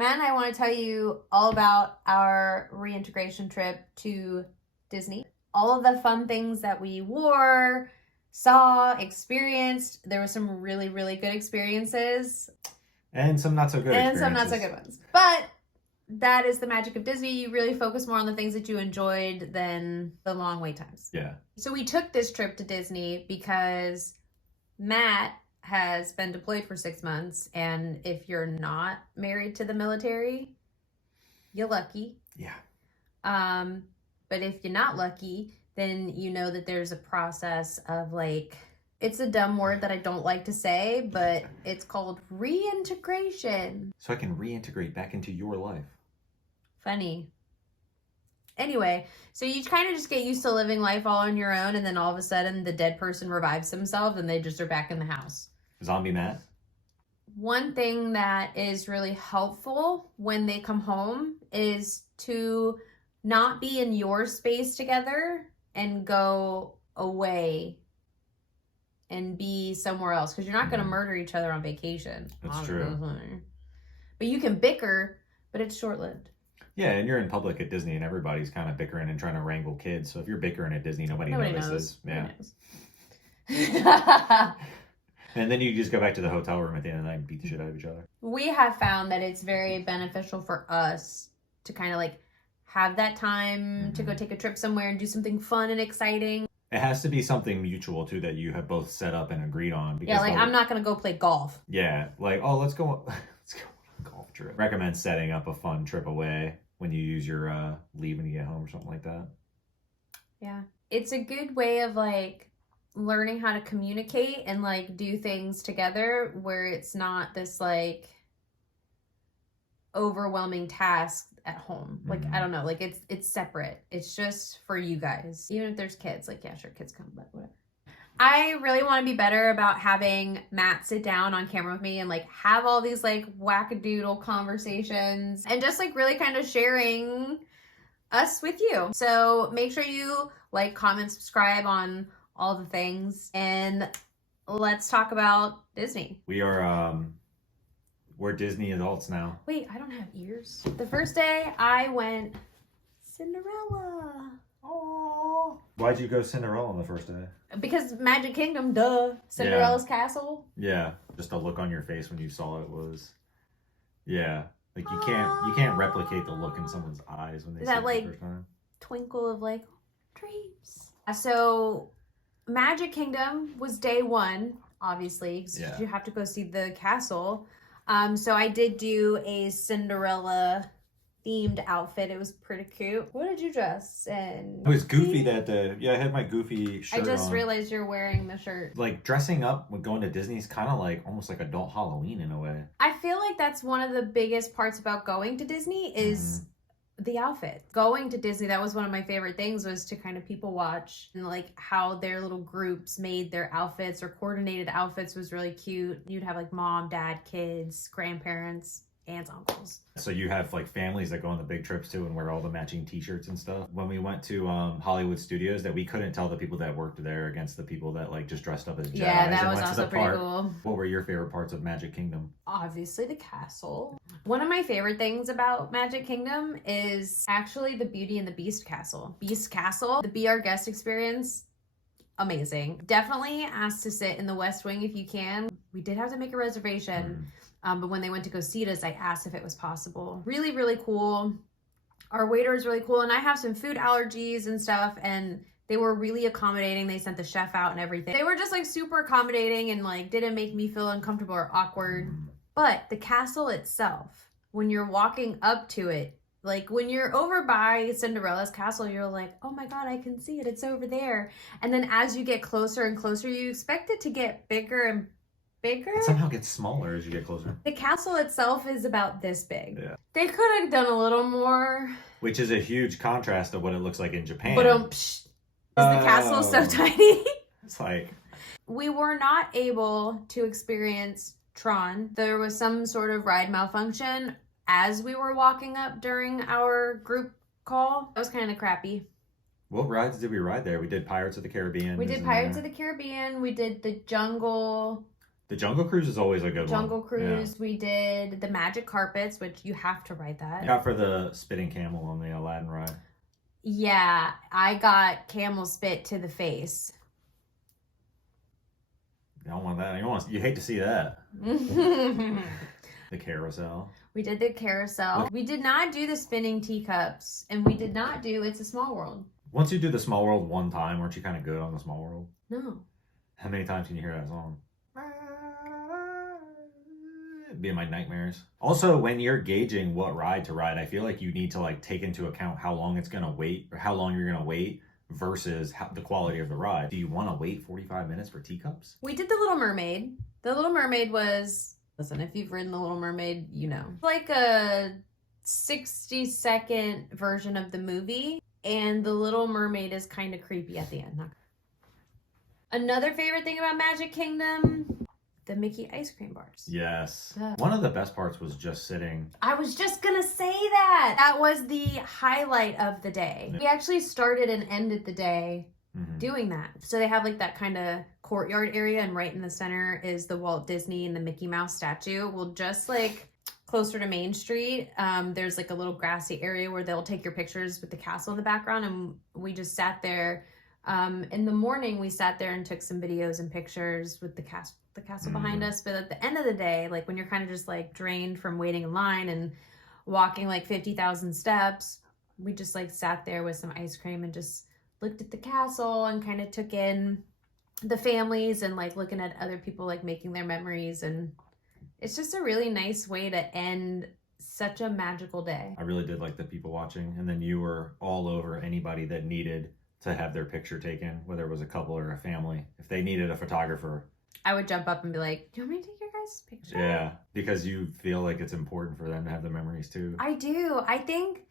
Matt and I want to tell you all about our reintegration trip to Disney. All of the fun things that we wore, saw, experienced. There were some really, really good experiences. And some not so good experiences. And some not so good ones. But that is the magic of Disney. You really focus more on the things that you enjoyed than the long wait times. Yeah. So we took this trip to Disney because Matt has been deployed for 6 months, and if you're not married to the military, you're lucky. Yeah. But if you're not lucky, then you know that there's a process of like, it's a dumb word that I don't like to say, but it's called reintegration. So I can reintegrate back into your life. Funny. Anyway, so you kind of just get used to living life all on your own, and then all of a sudden the dead person revives themselves and they just are back in the house. Zombie Matt? One thing that is really helpful when they come home is to not be in your space together and go away and be somewhere else, because you're not going to murder each other on vacation. That's true. But you can bicker, but it's short-lived. Yeah, and you're in public at Disney and everybody's kind of bickering and trying to wrangle kids. So if you're bickering at Disney, nobody notices. Yeah. And then you just go back to the hotel room at the end of the night and beat the shit out of each other. We have found that it's very beneficial for us to kind of like have that time to go take a trip somewhere and do something fun and exciting. It has to be something mutual too that you have both set up and agreed on. Because yeah, like I'm not gonna go play golf. Yeah, like let's go on a golf trip. Recommend setting up a fun trip away when you use your leave when you get home or something like that. Yeah, it's a good way of like learning how to communicate and like do things together where it's not this like overwhelming task at home. Like I don't know, like it's separate. It's just for you guys. Even if there's kids, like yeah, sure, kids come, but whatever. I really want to be better about having Matt sit down on camera with me and like have all these like wackadoodle conversations and just like really kind of sharing us with you. So make sure you like, comment, subscribe on all the things, and let's talk about Disney. We're Disney adults now. Wait, I don't have ears. The first day I went Cinderella. Oh. Why'd you go Cinderella on the first day? Because Magic Kingdom, duh. Cinderella's castle. Yeah, just the look on your face when you saw it was, yeah. Like you can't replicate the look in someone's eyes when they see it like, the first time. Twinkle of like dreams. So Magic Kingdom was day one, obviously, because you have to go see the castle. So I did do a Cinderella themed outfit. It was pretty cute. What did you dress in? It was goofy that day. Yeah, I had my goofy shirt on. I just realized you're wearing the shirt. Like dressing up when going to Disney is kind of like almost like adult Halloween in a way. I feel like that's one of the biggest parts about going to Disney is the outfit. Going to Disney, that was one of my favorite things, was to kind of people watch and like how their little groups made their outfits or coordinated outfits was really cute. You'd have like mom, dad, kids, grandparents, aunts, uncles. So you have like families that go on the big trips too and wear all the matching t-shirts and stuff. When we went to Hollywood Studios, that we couldn't tell the people that worked there against the people that like just dressed up as Jedis. Yeah, that was also pretty cool. What were your favorite parts of Magic Kingdom? Obviously the castle. One of my favorite things about Magic Kingdom is actually the Beauty and the Beast castle. Beast Castle, the Be Our Guest experience, amazing. Definitely ask to sit in the West Wing if you can. We did have to make a reservation. But when they went to go seat us, I asked if it was possible. Really, really cool. Our waiter is really cool. And I have some food allergies and stuff. And they were really accommodating. They sent the chef out and everything. They were just like super accommodating and like didn't make me feel uncomfortable or awkward. But the castle itself, when you're walking up to it, like when you're over by Cinderella's castle, you're like, oh my God, I can see it. It's over there. And then as you get closer and closer, you expect it to get bigger and bigger. It somehow gets smaller as you get closer. The castle itself is about this big. Yeah. They could have done a little more. Which is a huge contrast of what it looks like in Japan. But is the castle so tiny? It's like... We were not able to experience Tron. There was some sort of ride malfunction as we were walking up during our group call. That was kind of crappy. What rides did we ride there? We did Pirates of the Caribbean. We did Pirates of the Caribbean. We did the Jungle. The Jungle Cruise is always a good Jungle one. Cruise. We did the Magic Carpets, which you have to ride that. Yeah. Got for the spitting camel on the Aladdin ride. Yeah, I got camel spit to the face. You don't want that. You hate to see that. The carousel. We did the carousel. We did not do the spinning teacups, and we did not do It's a Small World. Once you do the Small World one time, aren't you kind of good on the Small World? No. How many times can you hear that song? It'd be in my nightmares. Also, when you're gauging what ride to ride, I feel like you need to like take into account how long it's gonna wait, or how long you're gonna wait versus the quality of the ride. Do you want to wait 45 minutes for teacups? We did the Little Mermaid. The Little Mermaid was, listen, if you've ridden the Little Mermaid, you know, like a 60-second version of the movie, and the Little Mermaid is kind of creepy at the end. Another favorite thing about Magic Kingdom, the Mickey ice cream bars. Yes. One of the best parts was just sitting. I was just gonna say that. That was the highlight of the day. We actually started and ended the day doing that. So they have like that kind of courtyard area, and right in the center is the Walt Disney and the Mickey Mouse statue. Well, just like closer to Main Street, there's like a little grassy area where they'll take your pictures with the castle in the background, and we just sat there. In the morning, we sat there and took some videos and pictures with the castle behind us. But at the end of the day, like when you're kind of just like drained from waiting in line and walking like 50,000 steps, we just like sat there with some ice cream and just looked at the castle and kind of took in the families and like looking at other people like making their memories. And it's just a really nice way to end such a magical day. I really did like the people watching, and then you were all over anybody that needed to have their picture taken, whether it was a couple or a family. If they needed a photographer, I would jump up and be like, do you want me to take your guys' picture? Yeah, because you feel like it's important for them to have the memories too. I do. I think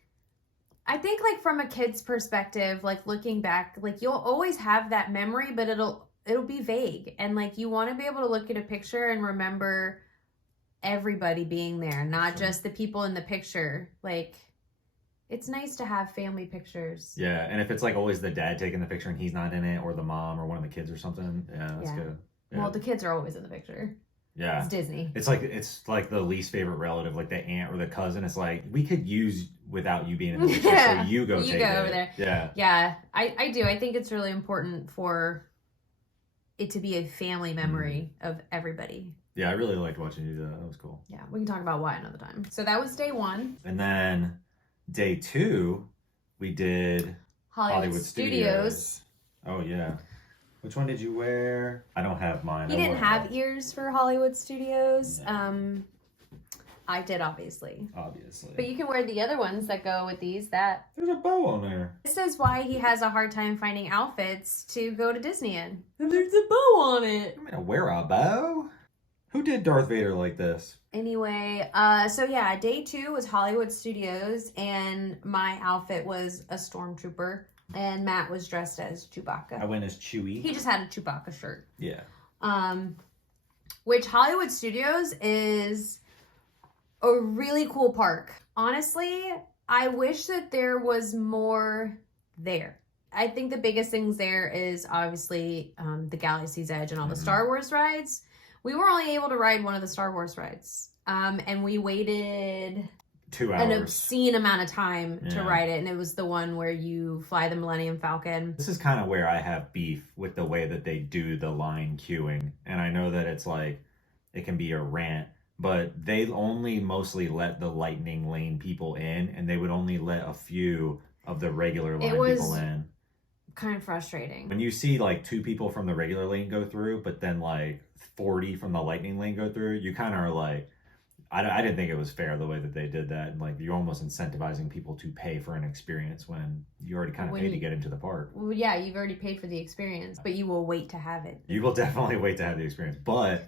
like from a kid's perspective, like looking back, like you'll always have that memory, but it'll be vague. And like you want to be able to look at a picture and remember everybody being there, not just the people in the picture. Like it's nice to have family pictures. Yeah, and if it's like always the dad taking the picture and he's not in it, or the mom or one of the kids or something, yeah, that's good. Yeah. Well, the kids are always in the picture. Yeah. It's Disney. It's like the least favorite relative, like the aunt or the cousin. It's like, we could use without you being in the picture, so you go take it. Over there. Yeah. Yeah, I do. I think it's really important for it to be a family memory of everybody. Yeah, I really liked watching you do that. That was cool. Yeah, we can talk about why another time. So that was day one. And then day two, we did Hollywood Studios. Oh, yeah. Which one did you wear? I don't have mine. You didn't have ears for Hollywood Studios. No. I did, obviously. But you can wear the other ones that go with these. There's a bow on there. This is why he has a hard time finding outfits to go to Disney in. And there's a bow on it. I'm gonna wear a bow? Who did Darth Vader like this? Anyway, so yeah, day two was Hollywood Studios, and my outfit was a stormtrooper. And Matt was dressed as Chewbacca. I went as Chewie. He just had a Chewbacca shirt. Yeah. Which Hollywood Studios is a really cool park. Honestly, I wish that there was more there. I think the biggest things there is obviously the Galaxy's Edge and all the Star Wars rides. We were only able to ride one of the Star Wars rides. And we waited 2 hours. An obscene amount of time to ride it, and it was the one where you fly the Millennium Falcon. This is kind of where I have beef with the way that they do the line queuing, and I know that it's like it can be a rant, but they only mostly let the lightning lane people in, and they would only let a few of the regular line people in. Kind of frustrating when you see like 2 people from the regular lane go through, but then like 40 from the lightning lane go through. You kind of are like, I didn't think it was fair the way that they did that. And like, you're almost incentivizing people to pay for an experience when you already kind of paid to get into the park. Well, yeah, you've already paid for the experience, but you will wait to have it. You will definitely wait to have the experience. But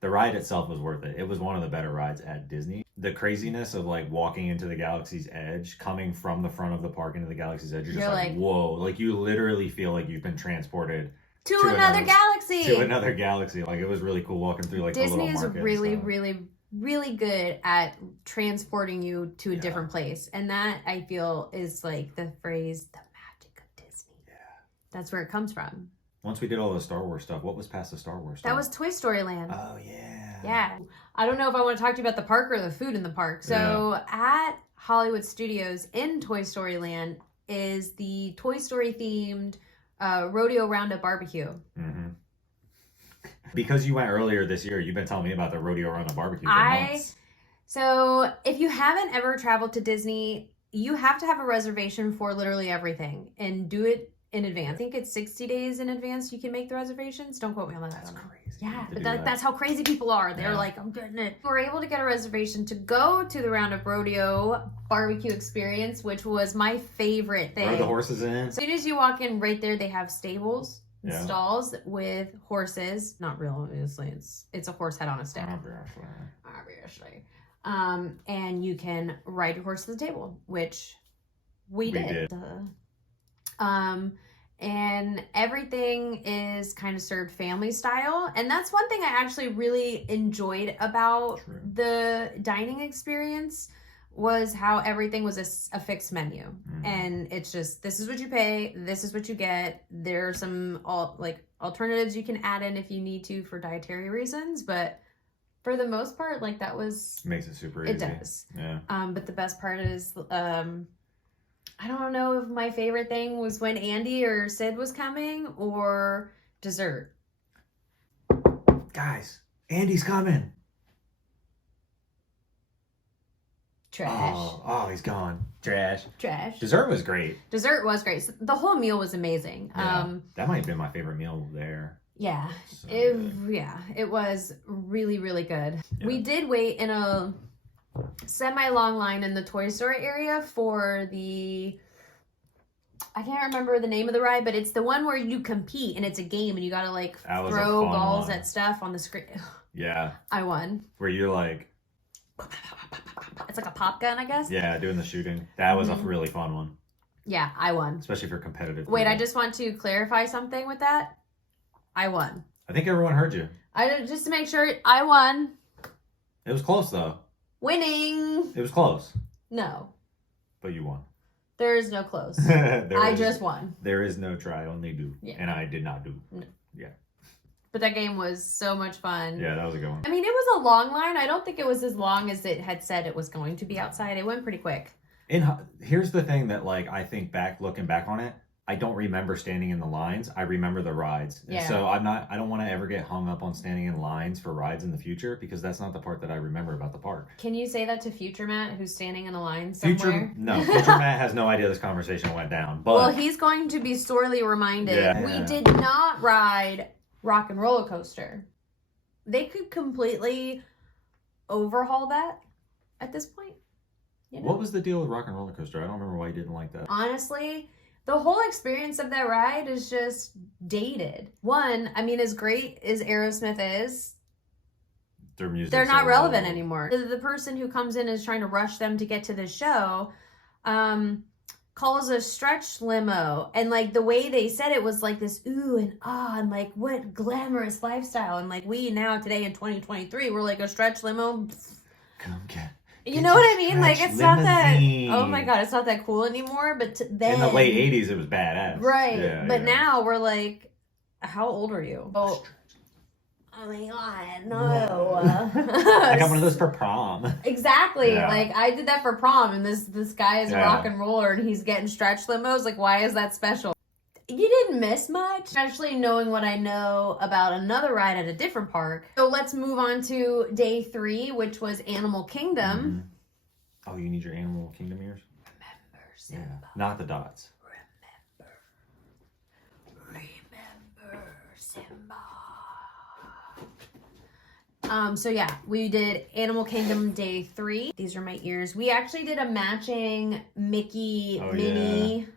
the ride itself was worth it. It was one of the better rides at Disney. The craziness of like walking into the Galaxy's Edge, coming from the front of the park into the Galaxy's Edge, you're just like, whoa. Like you literally feel like you've been transported to another galaxy. To another galaxy. Like it was really cool walking through like Disney the little market. Disney is really good at transporting you to a different place. And that, I feel, is like the phrase, the magic of Disney. Yeah. That's where it comes from. Once we did all the Star Wars stuff, what was past the Star Wars stuff? That was Toy Story Land. Oh, yeah. Yeah. I don't know if I want to talk to you about the park or the food in the park. So at Hollywood Studios in Toy Story Land is the Toy Story themed Rodeo Roundup barbecue. Mm-hmm. Because you went earlier this year, you've been telling me about the Rodeo Roundup barbecue for months. So if you haven't ever traveled to Disney, you have to have a reservation for literally everything and do it in advance. I think it's 60 days in advance you can make the reservations. Don't quote me on that. That's I don't know. crazy. Yeah, but that's how crazy people are. They're like, I'm getting it. We're able to get a reservation to go to the Roundup Rodeo barbecue experience, which was my favorite thing. Where are the horses in? As soon as you walk in, right there, they have stables and stalls with horses. Not real, obviously. It's a horse head on a stick. Obviously. And you can ride your horse to the table, which we did. And everything is kind of served family style. And that's one thing I actually really enjoyed about the dining experience was how everything was a fixed menu. Mm-hmm. And it's just, this is what you pay, this is what you get. There are some alternatives you can add in if you need to for dietary reasons, but for the most part, like that was... It makes it super easy. It does. Yeah. But the best part is, I don't know if my favorite thing was when Andy or Sid was coming or dessert. Guys, Andy's coming. Trash. Oh, he's gone. Trash. Dessert was great. Dessert was great. So the whole meal was amazing. Yeah, that might have been my favorite meal there. Yeah. It was really, really good. Yeah. We did wait in a semi-long line in the Toy Story area for I can't remember the name of the ride, but it's the one where you compete and it's a game and you gotta throw balls at stuff on the screen. Yeah. I won. Where you're like... It's like a pop gun, I guess. Yeah, doing the shooting. That was a really fun one. Yeah, I won. Especially for competitive Wait, people. I just want to clarify something with that. I won. I think everyone heard you. Just to make sure, I won. It was close, though. Winning. It was close. No. But you won. There is no close. I just won. There is no try, only do. Yeah. And I did not do. No. Yeah. But that game was so much fun. Yeah, that was a good one. I mean, it was a long line. I don't think it was as long as it had said it was going to be outside. It went pretty quick. Here's the thing that, I think looking back on it, I don't remember standing in the lines. I remember the rides. Yeah. And so I don't want to ever get hung up on standing in lines for rides in the future because that's not the part that I remember about the park. Can you say that to Future Matt, who's standing in a line somewhere? Future Matt has no idea this conversation went down. But well, he's going to be sorely reminded. Yeah. We did not ride Rock and Roller Coaster. They could completely overhaul that at this point. You know? What was the deal with Rock and Roller Coaster? I don't remember why you didn't like that. Honestly, the whole experience of that ride is just dated. One, I mean, as great as Aerosmith is, they're not relevant anymore. The person who comes in is trying to rush them to get to the show, calls a stretch limo, and the way they said it was this ooh and ah, and what glamorous lifestyle, and we now today in 2023 we're a stretch limo. Come get. You know what I mean? It's not that. Oh my god, it's not that cool anymore. But then in the late '80s, it was badass. Right. Yeah, but now we're how old are you? Oh my god, no. I got one of those for prom. Exactly. Yeah. I did that for prom, and this guy is a rock and roller, and he's getting stretch limos. Why is that special? You didn't miss much, especially knowing what I know about another ride at a different park. So let's move on to day 3, which was Animal Kingdom. Mm-hmm. Oh, you need your Animal Kingdom ears? Remember, Simba. Yeah. Not the dots. Remember, Simba. So yeah, we did Animal Kingdom day 3. These are my ears. We actually did a matching Mickey Minnie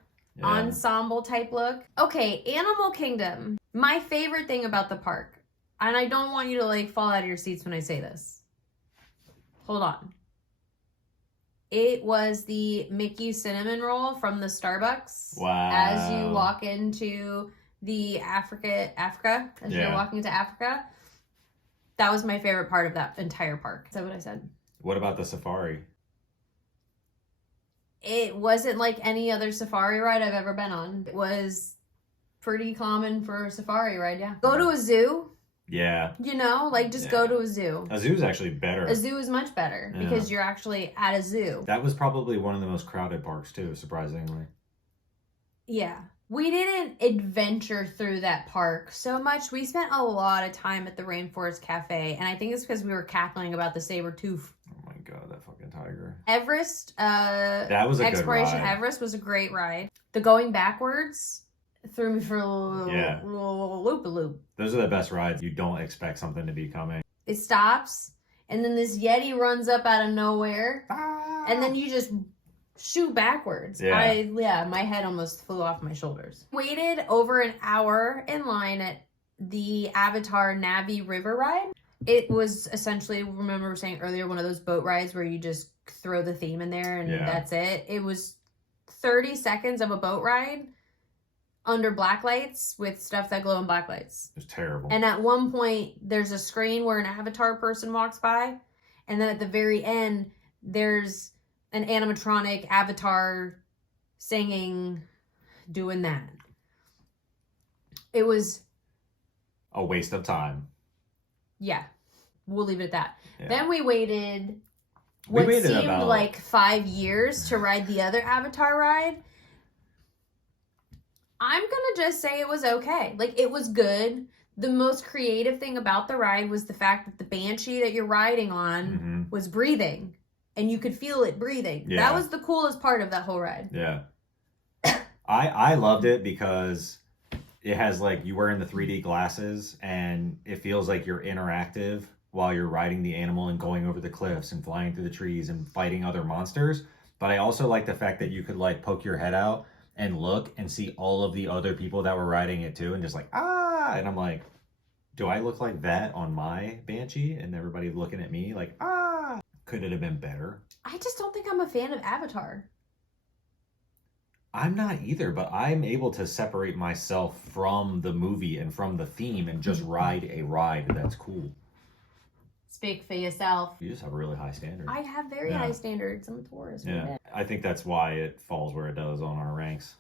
ensemble type look. Okay, Animal Kingdom. My favorite thing about the park, and I don't want you to fall out of your seats when I say this. Hold on. It was the Mickey cinnamon roll from the Starbucks. Wow. As you walk into the Africa, as you're walking into Africa. That was my favorite part of that entire park. Is that what I said? What about the safari? It wasn't like any other safari ride I've ever been on. It was pretty common for a safari ride, yeah. Go to a zoo. Yeah. You know, like just go to a zoo. A zoo's actually better. A zoo is much better because you're actually at a zoo. That was probably one of the most crowded parks too, surprisingly. Yeah. We didn't adventure through that park so much. We spent a lot of time at the Rainforest Cafe, and I think it's because we were cackling about the saber tooth. Oh my god, that fucking tiger. Everest, that was a Exploration good ride. Everest was a great ride. The going backwards threw me for a little loop-a-loop. Those are the best rides. You don't expect something to be coming. It stops, and then this Yeti runs up out of nowhere, and then you just shoot backwards. Yeah. My head almost flew off my shoulders. Waited over an hour in line at the Avatar Navi River ride. It was essentially, remember we were saying earlier, one of those boat rides where you just throw the theme in there and that's it. It was 30 seconds of a boat ride under black lights with stuff that glow in black lights. It was terrible. And at one point, there's a screen where an Avatar person walks by, and then at the very end, there's an animatronic Avatar singing, doing that. It was a waste of time. Yeah, we'll leave it at that. Yeah. Then we waited what seemed like 5 years to ride the other Avatar ride. I'm gonna just say it was okay. Like, it was good. The most creative thing about the ride was the fact that the Banshee that you're riding on was breathing. And you could feel it breathing. Yeah. That was the coolest part of that whole ride. Yeah. I loved it because it has, like, you wearing the 3D glasses and it feels like you're interactive while you're riding the animal and going over the cliffs and flying through the trees and fighting other monsters. But I also like the fact that you could, like, poke your head out and look and see all of the other people that were riding it too, and just like, ah, and I'm like, do I look like that on my Banshee? And everybody looking at me like, ah. Could it have been better? I just don't think I'm a fan of Avatar. I'm not either, but I'm able to separate myself from the movie and from the theme and just ride a ride that's cool. Speak for yourself. You just have a really high standard. I have very high standards. I'm a Taurus. Yeah. I think that's why it falls where it does on our ranks.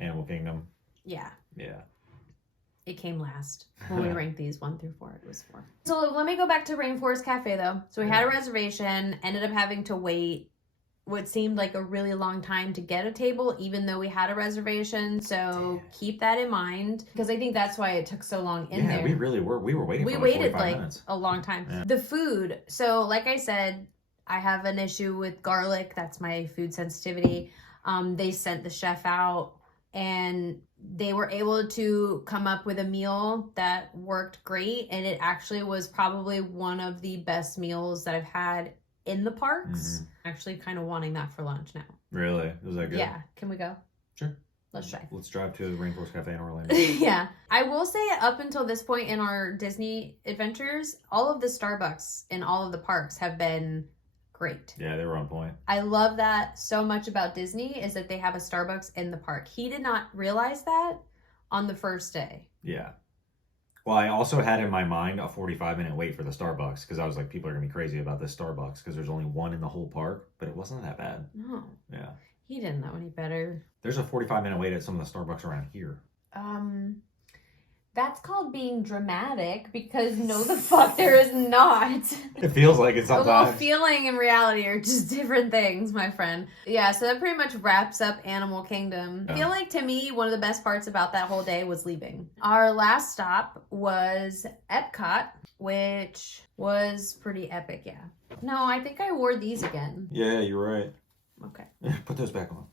Animal Kingdom. Yeah. Yeah. It came last when we ranked these 1 through 4. It was 4. So let me go back to Rainforest Cafe though. So we had a reservation, ended up having to wait what seemed like a really long time to get a table, even though we had a reservation. So keep that in mind, because I think that's why it took so long in there. Yeah, we really were. We were waiting for like waited 45 like minutes. A long time. Yeah. The food. So like I said, I have an issue with garlic. That's my food sensitivity. They sent the chef out and they were able to come up with a meal that worked great. And it actually was probably one of the best meals that I've had in the parks. Actually kind of wanting that for lunch now. Really? Was that good? Yeah. Can we go? Sure. Let's drive. Let's drive to the Rainforest Cafe in Orlando. Yeah. I will say up until this point in our Disney adventures, all of the Starbucks in all of the parks have been great. Yeah, they were on point. I love that so much about Disney is that they have a Starbucks in the park. He did not realize that on the first day. Yeah. Well, I also had in my mind a 45-minute wait for the Starbucks because I was like, people are going to be crazy about this Starbucks because there's only one in the whole park, but it wasn't that bad. No. Yeah. He didn't know any better. There's a 45-minute wait at some of the Starbucks around here. That's called being dramatic because no the fuck there is not. It feels like it sometimes. Well, feeling and reality are just different things, my friend. Yeah, so that pretty much wraps up Animal Kingdom. Yeah. I feel like to me, one of the best parts about that whole day was leaving. Our last stop was Epcot, which was pretty epic, yeah. No, I think I wore these again. Yeah, you're right. Okay. Put those back on.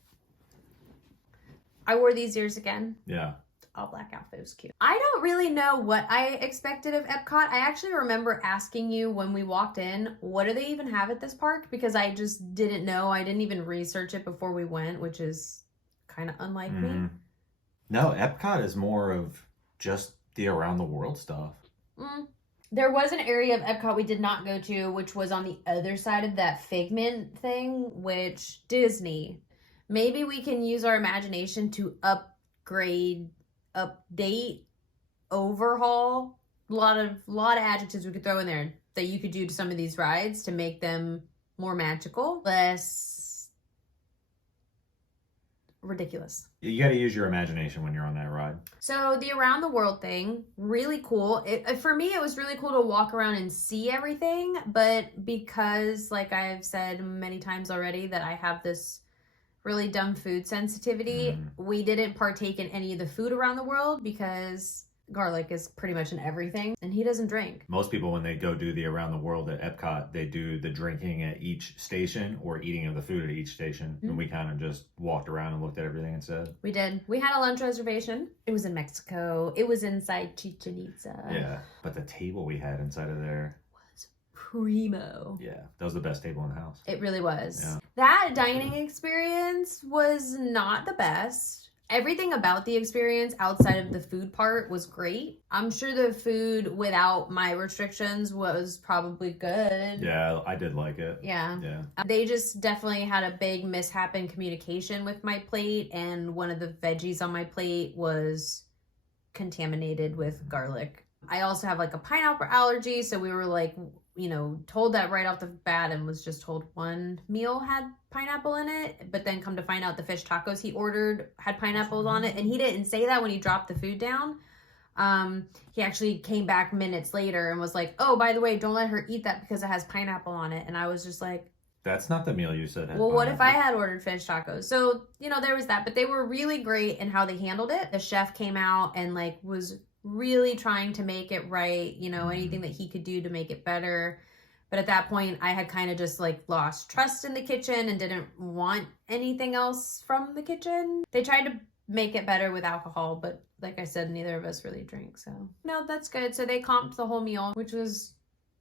I wore these ears again. Yeah. All black outfit was cute. I don't really know what I expected of Epcot. I actually remember asking you when we walked in, what do they even have at this park? Because I just didn't know. I didn't even research it before we went, which is kind of unlike me. No, Epcot is more of just the around the world stuff. There was an area of Epcot we did not go to, which was on the other side of that Figment thing, which Disney. Maybe we can use our imagination to upgrade, update, overhaul. A lot of adjectives we could throw in there that you could do to some of these rides to make them more magical, less ridiculous. You got to use your imagination when you're on that ride. So the around the world thing, really cool. For me, it was really cool to walk around and see everything. But because, like I've said many times already, that I have this really dumb food sensitivity, we didn't partake in any of the food around the world because garlic is pretty much in everything, and he doesn't drink. Most people, when they go do the around the world at Epcot, they do the drinking at each station or eating of the food at each station. And we kind of just walked around and looked at everything instead. We did. We had a lunch reservation. It was in Mexico. It was inside Chichen Itza. Yeah, but the table we had inside of there was primo. Yeah, that was the best table in the house. It really was. Yeah. That dining experience was not the best. Everything about the experience outside of the food part was great. I'm sure the food without my restrictions was probably good. Yeah, I did like it. Yeah. Yeah. They just definitely had a big mishap in communication with my plate, and one of the veggies on my plate was contaminated with garlic. I also have like a pineapple allergy, so we were like, you know, told that right off the bat, and was just told one meal had pineapple in it, but then come to find out the fish tacos he ordered had pineapples on it, and he didn't say that when he dropped the food down. He actually came back minutes later and was like, oh, by the way, don't let her eat that because it has pineapple on it. And I was just like, that's not the meal you said had well, what if I pineapple. had ordered fish tacos? So, you know, there was that, but they were really great in how they handled it. The chef came out and like was really trying to make it right, you know, anything that he could do to make it better. But at that point, I had kind of just like lost trust in the kitchen and didn't want anything else from the kitchen. They tried to make it better with alcohol, but like I said, neither of us really drink. So no, that's good. So they comped the whole meal, which was,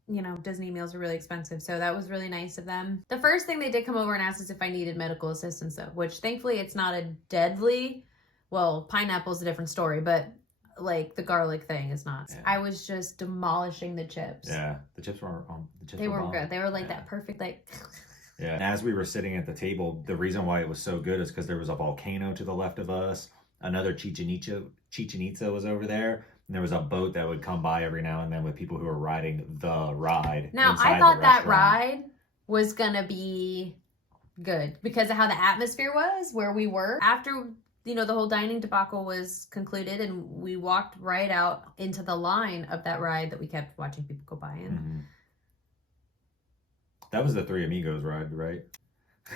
you know, Disney meals are really expensive. So that was really nice of them. The first thing they did come over and ask us if I needed medical assistance though, which thankfully it's not a deadly, well, pineapple's a different story, but like the garlic thing is not. Yeah. I was just demolishing the chips. Yeah, the chips were They were bomb. good. They were like Yeah. that perfect, like. Yeah, and as we were sitting at the table, the reason why it was so good is because there was a volcano to the left of us. Another Chichen Itza was over there. And there was a boat that would come by every now and then with people who were riding the ride. Now, inside I thought the that restaurant. ride was going to be good because of how the atmosphere was where we were. After, you know, the whole dining debacle was concluded and we walked right out into the line of that ride that we kept watching people go by in. Mm-hmm. That was the Three Amigos ride, right?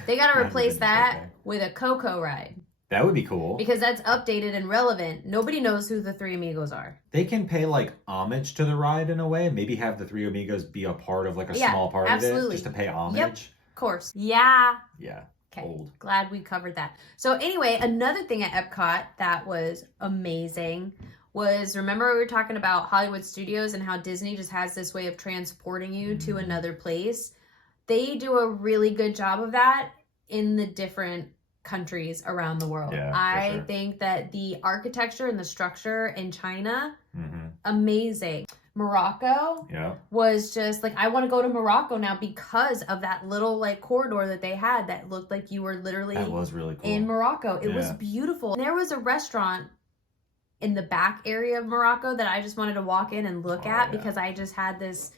They got to Not replace the that Disney. with a Coco ride That would be cool. because that's updated and relevant. Nobody knows who the Three Amigos are. They can pay like homage to the ride in a way. Maybe have the Three Amigos be a part of like a Yeah, small part of absolutely. it just to pay homage. Yep. Of course. Yeah. Yeah. Okay. Old. Glad we covered that. So anyway, another thing at Epcot that was amazing was, remember we were talking about Hollywood Studios and how Disney just has this way of transporting you to another place. They do a really good job of that in the different countries around the world. Yeah, for I sure. think that the architecture and the structure in China, Mm-hmm. amazing. Morocco Yeah. was just like, I want to go to Morocco now because of that little like corridor that they had that looked like you were literally That was really cool. in Morocco. It was Yeah. beautiful. And there was a restaurant in the back area of Morocco that I just wanted to walk in and look Oh, at yeah. because I just had this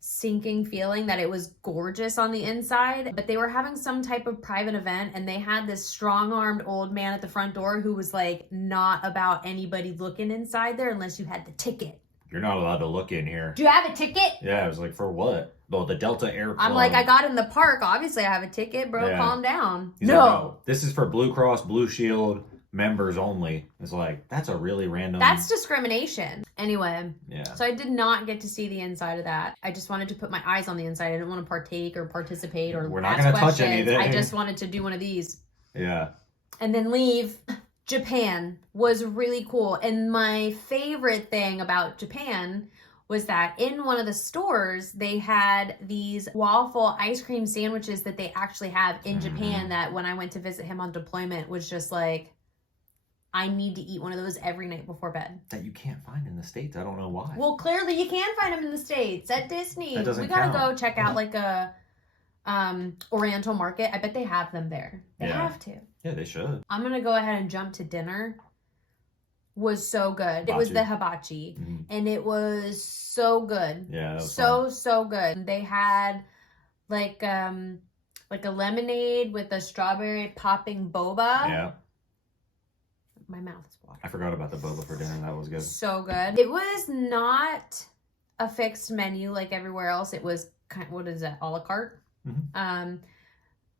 sinking feeling that it was gorgeous on the inside. But they were having some type of private event and they had this strong-armed old man at the front door who was like not about anybody looking inside there unless you had the ticket. You're not allowed to look in here. Do you have a ticket? Yeah, I was like, for what? Oh, the Delta Air Club. I'm like, I got in the park. Obviously, I have a ticket, bro. Yeah. Calm down. He's like, no, this is for Blue Cross Blue Shield members only. It's like, that's a really random. That's discrimination. Anyway, yeah. so I did not get to see the inside of that. I just wanted to put my eyes on the inside. I didn't want to partake or participate or We're not ask gonna touch questions. anything. I just wanted to do one of these Yeah. and then leave. Japan was really cool. And my favorite thing about Japan was that in one of the stores, they had these waffle ice cream sandwiches that they actually have in Japan that when I went to visit him on deployment was just like, I need to eat one of those every night before bed. That you can't find in the States. I don't know why. Well, clearly you can find them in the States at Disney. That doesn't We gotta count. go check out like a Oriental market. I bet they have them there. They Yeah. have to. Yeah, they should. I'm gonna go ahead and jump to dinner. Was so good. It was the hibachi, Mhm. and it was so good. Yeah, that was So good. They had like a lemonade with a strawberry popping boba. fun. Yeah. my mouth is watering. I forgot about the boba for dinner. That was good. So good. It was not a fixed menu like everywhere else. It was kind of, what is that, a la carte?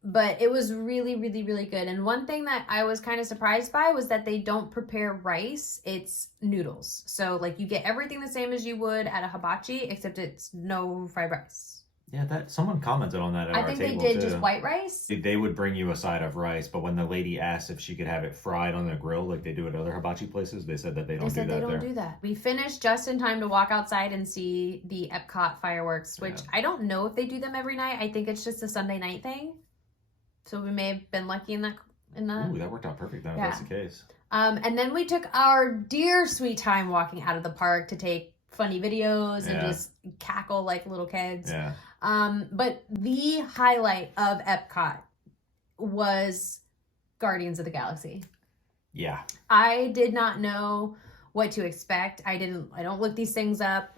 But it was really, really, really good. And one thing that I was kind of surprised by was that they don't prepare rice. It's noodles. So like you get everything the same as you would at a hibachi, except it's no fried rice. Yeah, that someone commented on that at our table. I think they did just white rice. They would bring you a side of rice, but when the lady asked if she could have it fried on the grill like they do at other hibachi places, they said that they don't do that there. They don't do that. We finished just in time to walk outside and see the Epcot fireworks, which I don't know if they do them every night. I think it's just a Sunday night thing. So we may have been lucky in that. Ooh, that worked out perfect then if that's the case. And then we took our dear sweet time walking out of the park to take funny videos and just cackle like little kids. Yeah. But the highlight of Epcot was Guardians of the Galaxy. Yeah. I did not know what to expect. I don't look these things up.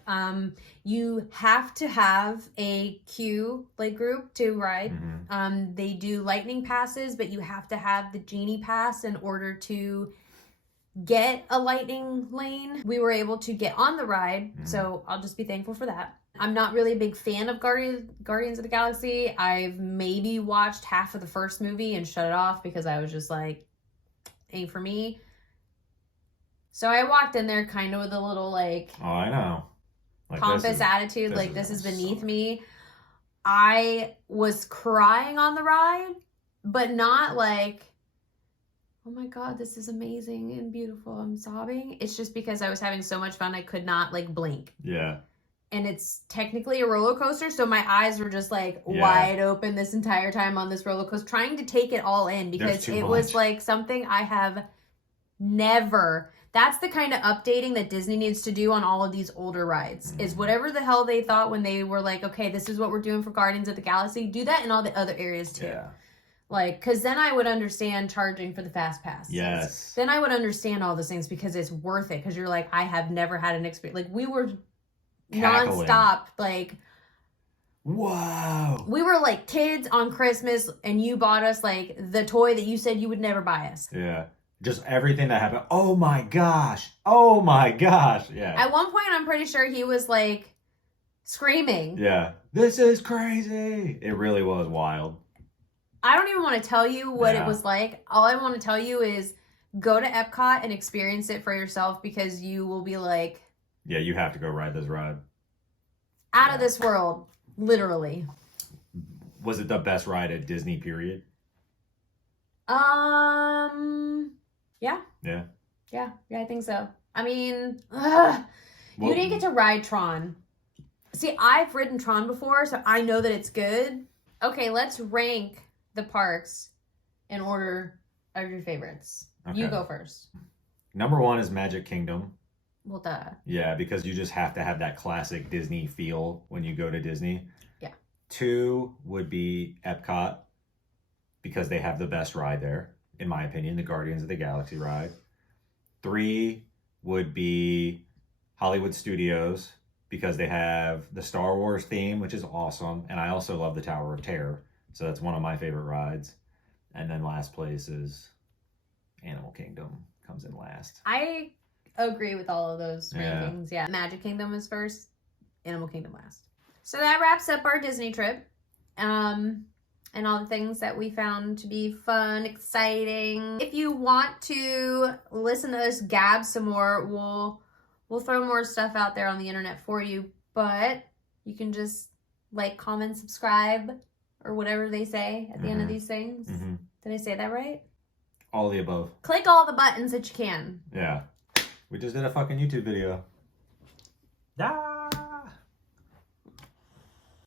You have to have a queue like group to ride. They do lightning passes, but you have to have the genie pass in order to get a lightning lane. We were able to get on the ride, so I'll just be thankful for that. I'm not really a big fan of Guardians of the Galaxy. I've maybe watched half of the first movie and shut it off because I was just like, ain't for me. So I walked in there kind of with a little like, oh, I know, like pompous attitude, like this is beneath me. I was crying on the ride, but not like, oh my God, this is amazing and beautiful. I'm sobbing. It's just because I was having so much fun, I could not like blink. Yeah. And it's technically a roller coaster, so my eyes were just like wide open this entire time on this roller coaster, trying to take it all in because it was like something I have never. That's the kind of updating that Disney needs to do on all of these older rides, is whatever the hell they thought when they were like, okay, this is what we're doing for Guardians of the Galaxy, do that in all the other areas too. Yeah. Like, because then I would understand charging for the fast pass. Yes. Then I would understand all those things because it's worth it. Because you're like, I have never had an experience. Like, we were cackling. nonstop, like, wow. We were like kids on Christmas, and you bought us like the toy that you said you would never buy us. Yeah. Just everything that happened. Oh my gosh. Oh my gosh. Yeah. At one point, I'm pretty sure he was like screaming. Yeah. This is crazy. It really was wild. I don't even want to tell you what it was like. All I want to tell you is go to Epcot and experience it for yourself because you will be like... Yeah, you have to go ride this ride. Out of this world, literally. Was it the best ride at Disney, period? Yeah. Yeah? Yeah, I think so. I mean, you didn't get to ride Tron. See, I've ridden Tron before, so I know that it's good. Okay, let's rank the parks in order of your favorites. Okay. You go first. Number 1 is Magic Kingdom. Well, duh. Yeah, because you just have to have that classic Disney feel when you go to Disney. Yeah. 2 would be Epcot, because they have the best ride there, in my opinion, the Guardians of the Galaxy ride. 3 would be Hollywood Studios, because they have the Star Wars theme, which is awesome. And I also love the Tower of Terror. So that's one of my favorite rides. And then last place is Animal Kingdom, comes in last. I agree with all of those rankings. Yeah. Magic Kingdom is first, Animal Kingdom last. So that wraps up our Disney trip. And all the things that we found to be fun, exciting. If you want to listen to us gab some more, we'll throw more stuff out there on the internet for you, but you can just like, comment, subscribe, or whatever they say at the end of these things. Did I say that right? All of the above. Click all the buttons that you can. Yeah. We just did a fucking YouTube video. Ah!